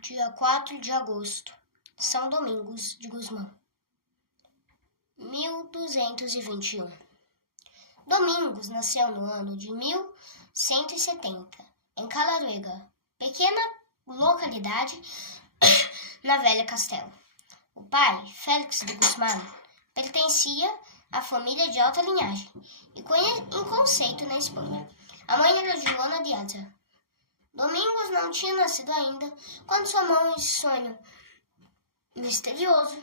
dia 4 de agosto, São Domingos de Gusmão, 1221. Domingos nasceu no ano de 1170, em Calaruega, pequena localidade na Velha Castela. O pai, Félix de Gusmão, pertencia à família de alta linhagem e em conceito na Espanha. A mãe era Joana de Asa. Domingos não tinha nascido ainda quando sua mãe, em sonho misterioso,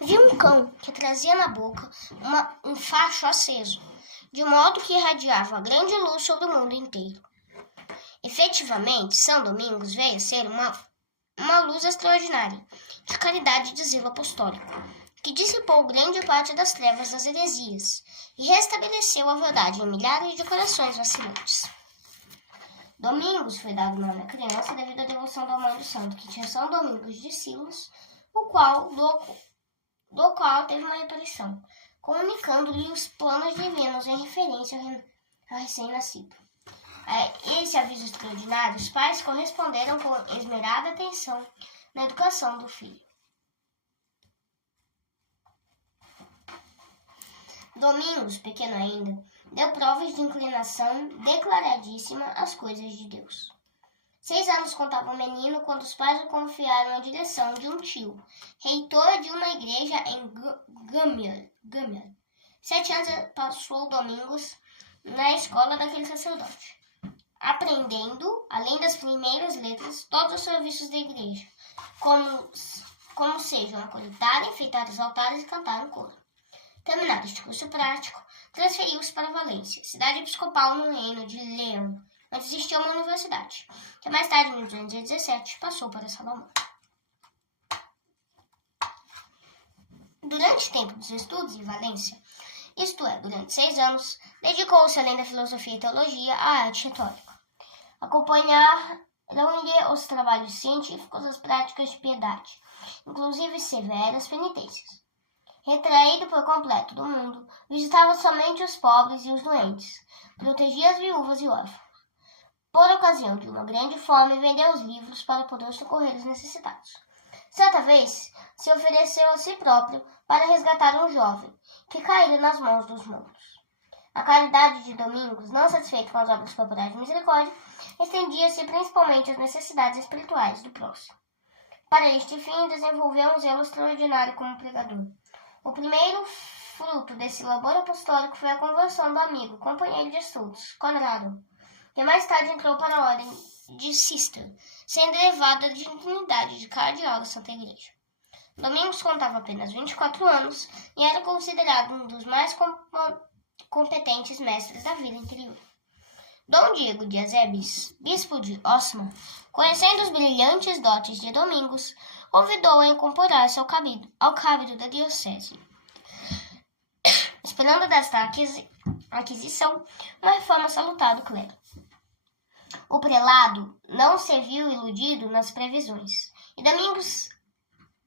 viu um cão que trazia na boca um facho aceso, de modo que irradiava grande luz sobre o mundo inteiro. Efetivamente, São Domingos veio a ser uma luz extraordinária, de caridade e de zelo apostólico, que dissipou grande parte das trevas das heresias e restabeleceu a verdade em milhares de corações vacilantes. Domingos foi dado nome à criança devido à devoção da mãe do santo, que tinha São Domingos de Silos, do qual teve uma aparição, comunicando-lhe os planos divinos em referência ao recém-nascido. A esse aviso extraordinário, os pais corresponderam com esmerada atenção na educação do filho. Domingos, pequeno ainda, deu provas de inclinação declaradíssima às coisas de Deus. 6 anos contava o menino quando os pais o confiaram a direção de um tio, reitor de uma igreja em Gâmia. 7 anos passou Domingos na escola daquele sacerdote, aprendendo, além das primeiras letras, todos os serviços da igreja, como sejam acolhitar, enfeitar os altares e cantar no coro. Terminado este curso prático, transferiu-se para Valência, cidade episcopal no reino de Leão, onde existia uma universidade, que mais tarde, em 1217, passou para Salomão. Durante o tempo dos estudos em Valência, isto é, durante 6 anos, dedicou-se, além da filosofia e teologia, à arte retórica. Acompanharam-lhe os trabalhos científicos, as práticas de piedade, inclusive severas penitências. Retraído por completo do mundo, visitava somente os pobres e os doentes, protegia as viúvas e órfãos. Por ocasião de uma grande fome, vendeu os livros para poder socorrer os necessitados. Certa vez, se ofereceu a si próprio para resgatar um jovem, que caíra nas mãos dos mortos. A caridade de Domingos, não satisfeito com as obras corporais de misericórdia, estendia-se principalmente às necessidades espirituais do próximo. Para este fim, desenvolveu um zelo extraordinário como pregador. O primeiro fruto desse labor apostólico foi a conversão do amigo, companheiro de estudos, Conrado, que mais tarde entrou para a ordem de Cister, sendo elevado à dignidade de cardeal da Santa Igreja. Domingos contava apenas 24 anos e era considerado um dos mais competentes mestres da vida interior. Dom Diego de Azebes, bispo de Osma, conhecendo os brilhantes dotes de Domingos, convidou a incorporar-se ao cabido da diocese, esperando desta aquisição uma reforma salutar do clero. O prelado não se viu iludido nas previsões, e Domingos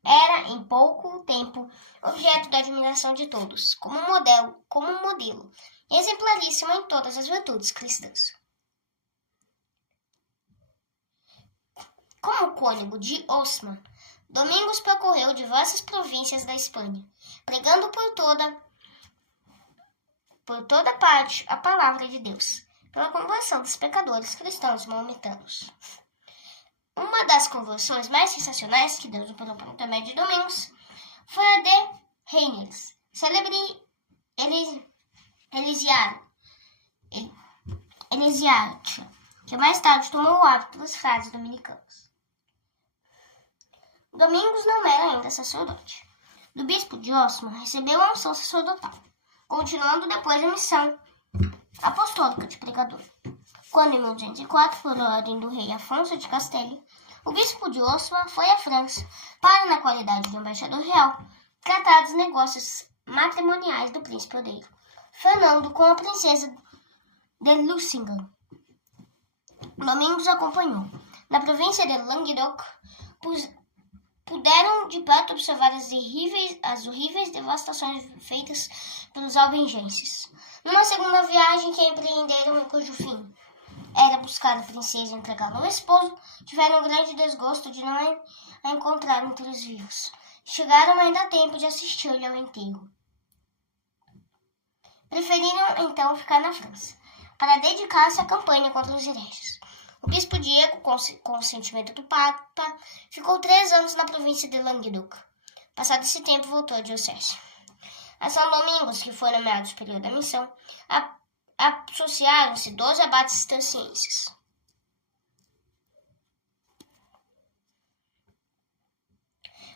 era, em pouco tempo, objeto da admiração de todos, como um modelo exemplaríssimo em todas as virtudes cristãs. Como cônego de Osma, Domingos percorreu diversas províncias da Espanha, pregando por toda parte a palavra de Deus, pela conversão dos pecadores cristãos maometanos. Uma das conversões mais sensacionais que Deus operou por intermédio de Domingos foi a de Reyners, célebre elesiática, que mais tarde tomou o hábito dos frades dominicanos. Domingos não era ainda sacerdote. Do bispo de Osma recebeu a unção sacerdotal, continuando depois a missão apostólica de pregador. Quando, em 1204, por ordem do rei Afonso de Castela, o bispo de Osma foi à França para, na qualidade de embaixador real, tratar dos negócios matrimoniais do príncipe herdeiro, Fernando, com a princesa de Lusignan. Domingos acompanhou. Na província de Languedoc, puderam de perto observar as horríveis devastações feitas pelos albigenses. Numa segunda viagem que empreenderam e cujo fim era buscar a princesa e entregá-la ao esposo, tiveram um grande desgosto de não a encontrar entre os vivos. Chegaram ainda a tempo de assistir-lhe ao enterro. Preferiram então ficar na França, para dedicar-se à campanha contra os hereges. O bispo Diego, com o consentimento do Papa, ficou 3 anos na província de Languedoc. Passado esse tempo, voltou à diocese. A São Domingos, que foi nomeado superior da missão, associaram-se 12 abates cistercienses.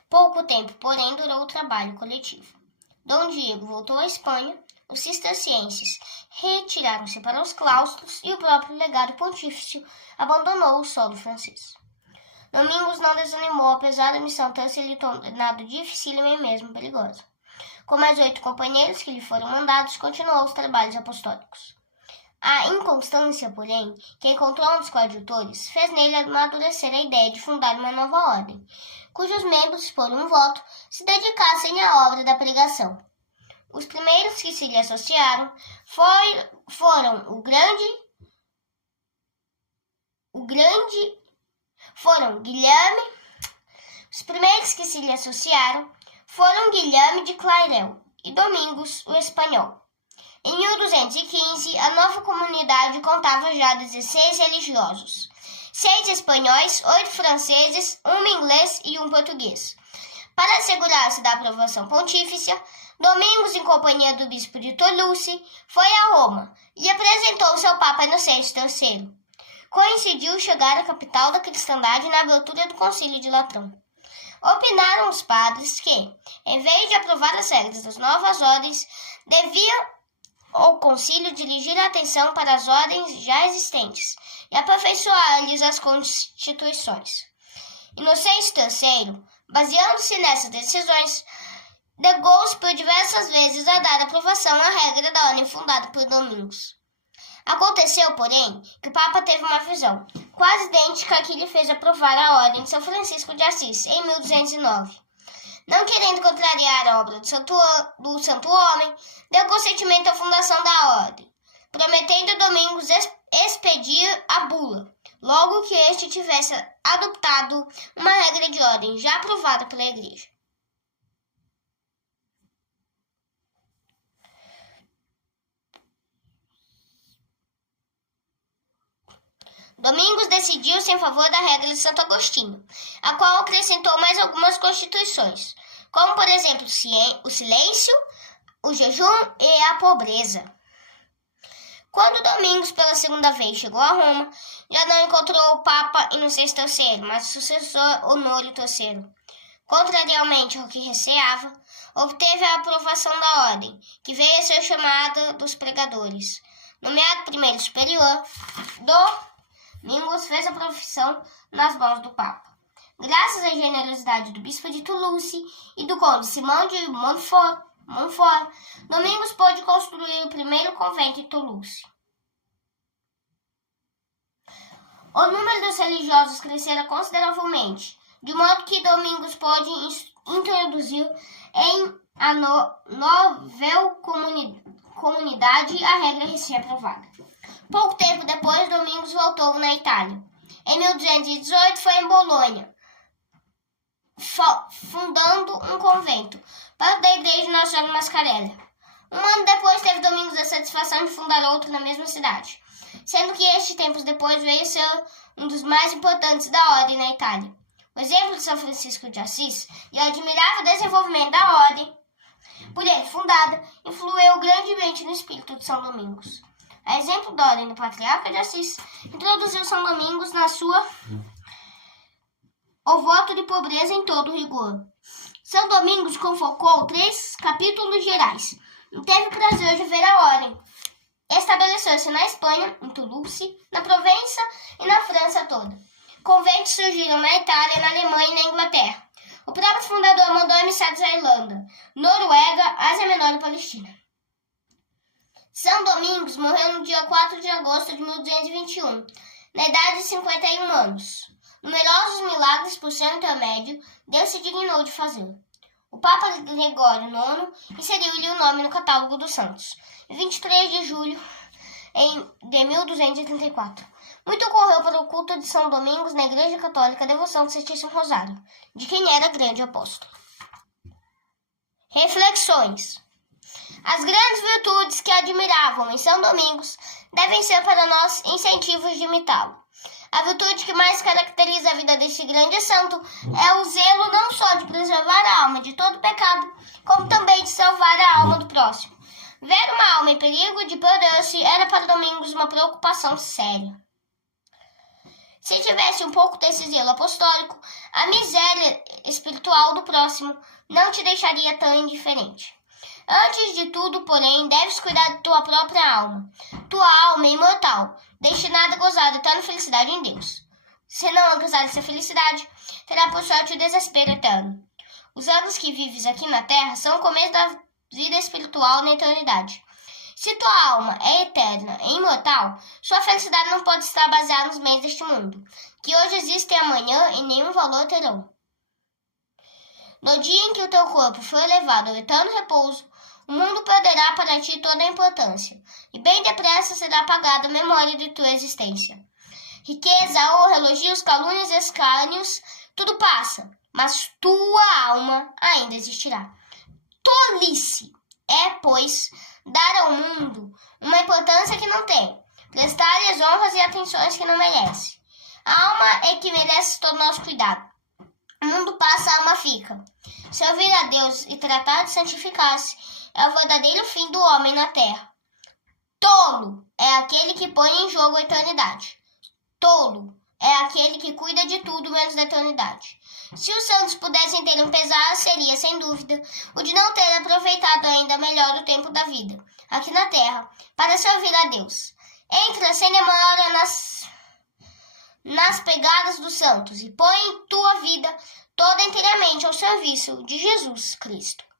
Pouco tempo, porém, durou o trabalho coletivo. Dom Diego voltou à Espanha, os cistercienses retiraram-se para os claustros e o próprio legado pontífice abandonou o solo francês. Domingos não desanimou, apesar da missão ter se lhe tornado dificílima e mesmo perigosa. Com mais 8 companheiros que lhe foram mandados, continuou os trabalhos apostólicos. A inconstância, porém, que encontrou um dos coadjutores, fez nele amadurecer a ideia de fundar uma nova ordem, cujos membros, por um voto, se dedicassem à obra da pregação. Os primeiros que se lhe associaram foram Guilherme de Clairel e Domingos, o espanhol. Em 1215, a nova comunidade contava já 16 religiosos, 6 espanhóis, 8 franceses, 1 inglês e 1 português. Para assegurar-se da aprovação pontífice, Domingos, em companhia do bispo de Toulouse, foi a Roma e apresentou-se ao Papa Inocêncio III. Coincidiu chegar à capital da cristandade na abertura do Concílio de Latrão. Opinaram os padres que, em vez de aprovar as regras das novas ordens, devia o concílio dirigir a atenção para as ordens já existentes e aperfeiçoar-lhes as constituições. Inocêncio III, baseando-se nessas decisões, negou-se por diversas vezes a dar aprovação à regra da ordem fundada por Domingos. Aconteceu, porém, que o Papa teve uma visão, quase idêntica à que lhe fez aprovar a ordem de São Francisco de Assis, em 1209. Não querendo contrariar a obra do Santo Homem, deu consentimento à fundação da ordem, prometendo a Domingos expedir a bula, logo que este tivesse adotado uma regra de ordem já aprovada pela Igreja. Domingos decidiu-se em favor da regra de Santo Agostinho, a qual acrescentou mais algumas constituições, como, por exemplo, o silêncio, o jejum e a pobreza. Quando Domingos, pela segunda vez, chegou a Roma, já não encontrou o Papa Inocêncio III, mas o sucessor Honório III. Contrariamente ao que receava, obteve a aprovação da ordem, que veio a ser chamada dos pregadores. Nomeado primeiro superior, Domingos fez a profissão nas mãos do Papa. Graças à generosidade do bispo de Toulouse e do conde Simão de Montfort, Domingos pôde construir o primeiro convento em Toulouse. O número dos religiosos crescera consideravelmente, de modo que Domingos pôde introduzir em a novel comunidade a regra recém-aprovada. Pouco tempo depois, Domingos voltou na Itália. Em 1218 foi em Bolonha, fundando um convento, perto da igreja de Nossa Senhora Mascarella. Um ano depois teve Domingos a satisfação de fundar outro na mesma cidade, sendo que este tempos depois veio a ser um dos mais importantes da ordem na Itália. O exemplo de São Francisco de Assis e o admirável desenvolvimento da ordem, por ele fundada, influiu grandemente no espírito de São Domingos. A exemplo da ordem do Patriarca de Assis, introduziu São Domingos na sua o voto de pobreza em todo rigor. São Domingos convocou 3 capítulos gerais e teve o prazer de ver a ordem. Estabeleceu-se na Espanha, em Toulouse, na Provença e na França toda. Conventos surgiram na Itália, na Alemanha e na Inglaterra. O próprio fundador mandou emissários à Irlanda, Noruega, Ásia Menor e Palestina. São Domingos morreu no dia 4 de agosto de 1221, na idade de 51 anos. Numerosos milagres por seu intermédio, Deus se dignou de fazê-lo. O Papa Gregório IX inseriu-lhe o nome no catálogo dos santos. Em 23 de julho, de 1234. Muito ocorreu para o culto de São Domingos na Igreja Católica a devoção do Santíssimo Rosário, de quem era grande apóstolo. Reflexões. As grandes virtudes que admiravam em São Domingos devem ser para nós incentivos de imitá-lo. A virtude que mais caracteriza a vida deste grande santo é o zelo não só de preservar a alma de todo pecado, como também de salvar a alma do próximo. Ver uma alma em perigo de perder-se era para Domingos uma preocupação séria. Se tivesse um pouco desse zelo apostólico, a miséria espiritual do próximo não te deixaria tão indiferente. Antes de tudo, porém, deves cuidar de tua própria alma. Tua alma é imortal, destinada a gozar da eterna felicidade em Deus. Se não alcançar essa felicidade, terá por sorte o desespero eterno. Os anos que vives aqui na terra são o começo da vida espiritual na eternidade. Se tua alma é eterna e imortal, sua felicidade não pode estar baseada nos meios deste mundo, que hoje existem e amanhã e nenhum valor terão. No dia em que o teu corpo for elevado ao eterno repouso, o mundo perderá para ti toda a importância, e bem depressa será apagada a memória de tua existência. Riqueza, honra, elogios, calúnias e escárnios, tudo passa, mas tua alma ainda existirá. Tolice é, pois, dar ao mundo uma importância que não tem, prestar-lhe as honras e atenções que não merece. A alma é que merece todo nosso cuidado. O mundo passa, a alma fica. Servir a Deus e tratar de santificar-se é o verdadeiro fim do homem na terra. Tolo é aquele que põe em jogo a eternidade. Tolo é aquele que cuida de tudo menos da eternidade. Se os santos pudessem ter um pesar, seria, sem dúvida, o de não ter aproveitado ainda melhor o tempo da vida, aqui na terra, para servir a Deus. Entra sem demora nas pegadas dos santos e põe tua vida toda inteiramente ao serviço de Jesus Cristo.